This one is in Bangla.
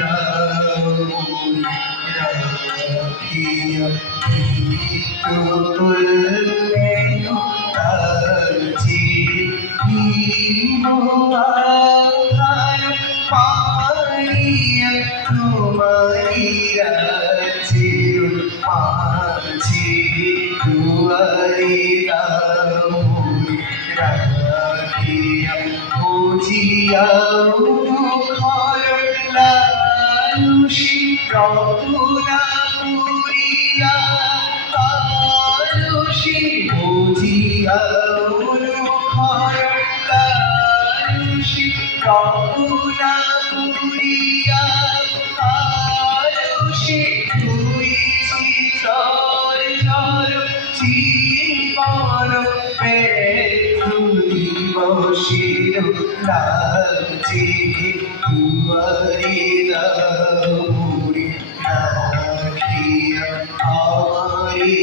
রাখিয়া তুললেও তাজি আধার পাইয়া তোমারি রাজির মাঝি দুয়ারি রাখিয়া বুঝিয়া ঘর লালুষি রতুনা পুরিয়া আলুষি বুঝিয়া ঘর লালুষি রতুনা পুরিয়া আলুষি তুইছি চর চর জীবন দিবসির লালজি দুয়ারি রাখিয়া আমারি